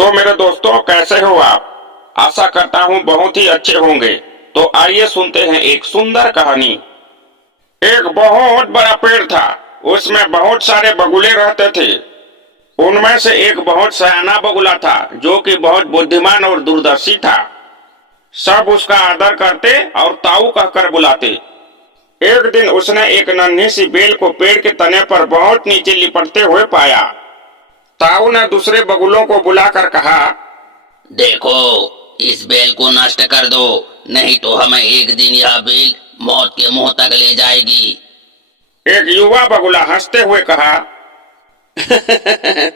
तो मेरे दोस्तों, कैसे हो आप? आशा करता हूँ बहुत ही अच्छे होंगे। तो आइए सुनते हैं एक सुंदर कहानी। एक बहुत बड़ा पेड़ था। उसमें बहुत सारे बगुले रहते थे। उनमें से एक बहुत सयाना बगुला था, जो कि बहुत बुद्धिमान और दूरदर्शी था। सब उसका आदर करते और ताऊ कहकर बुलाते। एक दिन उसने एक नन्ही सी बेल को पेड़ के तने पर बहुत नीचे लिपटते हुए पाया। ताऊ ने दूसरे बगुलों को बुलाकर कहा, देखो, इस बेल को नष्ट कर दो, नहीं तो हमें एक दिन यह बेल मौत के मुंह तक ले जाएगी। एक युवा बगुला हंसते हुए कहा,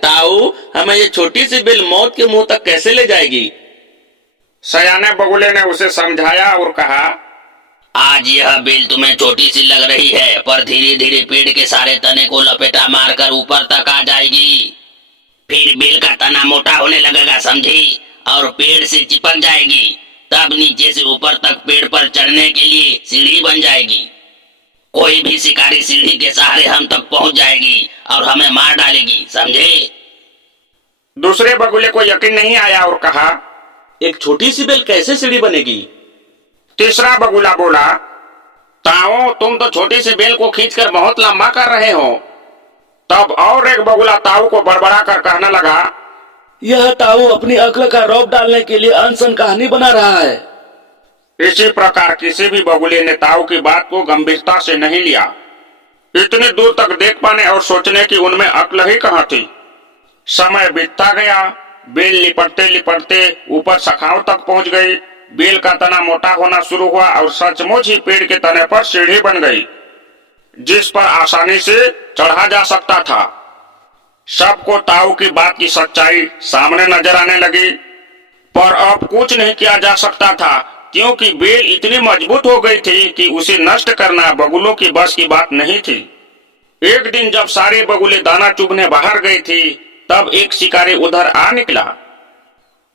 ताऊ, हमें ये छोटी सी बेल मौत के मुंह तक कैसे ले जाएगी? सयाने बगुले ने उसे समझाया और कहा, आज यह बेल तुम्हें छोटी सी लग रही है, पर धीरे धीरे पेड़ के सारे तने को लपेटा मारकर ऊपर तक आ जाएगी। फिर बेल का तना मोटा होने लगेगा, समझी, और पेड़ से चिपक जाएगी। तब नीचे से ऊपर तक पेड़ पर चढ़ने के लिए सीढ़ी बन जाएगी। कोई भी शिकारी सीढ़ी के सहारे हम तक पहुंच जाएगी और हमें मार डालेगी, समझे? दूसरे बगुले को यकीन नहीं आया और कहा, एक छोटी सी बेल कैसे सीढ़ी बनेगी? तीसरा बगुला बोला, ताऊ, तुम तो छोटी सी बेल को खींचकर बहुत लंबा कर रहे हो। तब और एक बगुला ताऊ को बड़बड़ा कर कहने लगा, यह ताऊ अपनी अक्ल का रौब डालने के लिए अनसन कहानी बना रहा है। इसी प्रकार किसी भी बगुले ने ताऊ की बात को गंभीरता से नहीं लिया। इतनी दूर तक देख पाने और सोचने की उनमें अक्ल ही कहाँ थी। समय बीतता गया। बेल लिपटते लिपटते ऊपर शाखाओं तक पहुंच गई। बेल का तना मोटा होना शुरू हुआ और सचमुच ही पेड़ के तने पर सीढ़ी बन गई, जिस पर आसानी से चढ़ा जा सकता था। सबको ताऊ की बात की सच्चाई सामने नजर आने लगी, पर अब कुछ नहीं किया जा सकता था, क्योंकि बेल इतनी मजबूत हो गई थी कि उसे नष्ट करना बगुलों की बस की बात नहीं थी। एक दिन जब सारे बगुले दाना चुभने बाहर गई थी, तब एक शिकारी उधर आ निकला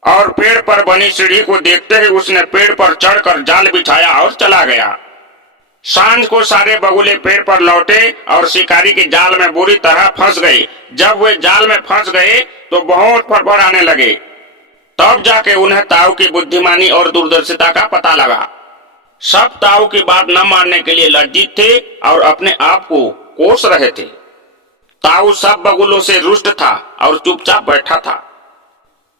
और पेड़ पर बनी सीढ़ी को देखते ही उसने पेड़ पर चढ़कर जाल बिछाया और चला गया। सांझ को सारे बगुले पेड़ पर लौटे और शिकारी के जाल में बुरी तरह फंस गए। जब वे जाल में फंस गए तो बहुत फड़फड़ाने लगे। तब जाके उन्हें ताऊ की बुद्धिमानी और दूरदर्शिता का पता लगा। सब ताऊ की बात न मानने के लिए लज्जित थे और अपने आप को कोस रहे थे। ताऊ सब बगुलों से रुष्ट था और चुपचाप बैठा था।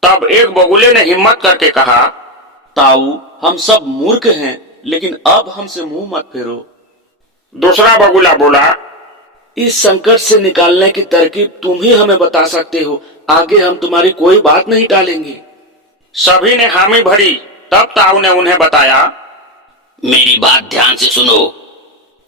तब एक बगुले ने हिम्मत करके कहा, ताऊ, हम सब मूर्ख हैं, लेकिन अब हमसे मुंह मत फेरो। दूसरा बगुला बोला, इस संकट से निकालने की तरकीब तुम ही हमें बता सकते हो। आगे हम तुम्हारी कोई बात नहीं टालेंगे। सभी ने हामी भरी। तब ताऊ ने उन्हें बताया, मेरी बात ध्यान से सुनो।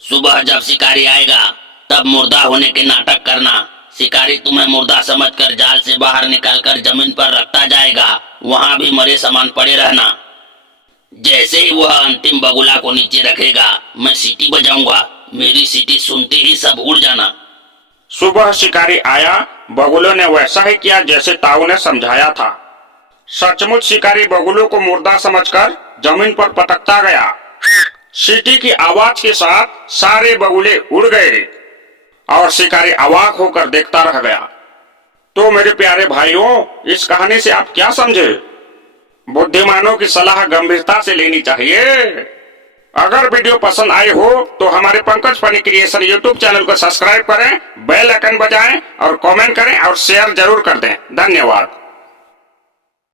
सुबह जब शिकारी आएगा, तब मुर्दा होने के नाटक करना। शिकारी तुम्हें मुर्दा समझकर जाल से बाहर निकालकर जमीन पर रखता जाएगा। वहां भी मरे समान पड़े रहना। जैसे ही वह अंतिम बगुला को नीचे रखेगा, मैं सीटी बजाऊंगा। मेरी सीटी सुनते ही सब उड़ जाना। सुबह शिकारी आया। बगुलों ने वैसा ही किया जैसे ताऊ ने समझाया था। सचमुच शिकारी बगुलों को मुर्दा समझकर जमीन पर पटकता गया। सीटी की आवाज के साथ सारे बगुले उड़ गए और शिकारी अवाक होकर देखता रह गया। तो मेरे प्यारे भाइयों, इस कहानी से आप क्या समझे? बुद्धिमानों की सलाह गंभीरता से लेनी चाहिए। अगर वीडियो पसंद आई हो तो हमारे Pankaj funny creation YouTube channel को सब्सक्राइब करें, बेल आइकन बजाएं और कमेंट करें और शेयर जरूर कर दें। धन्यवाद।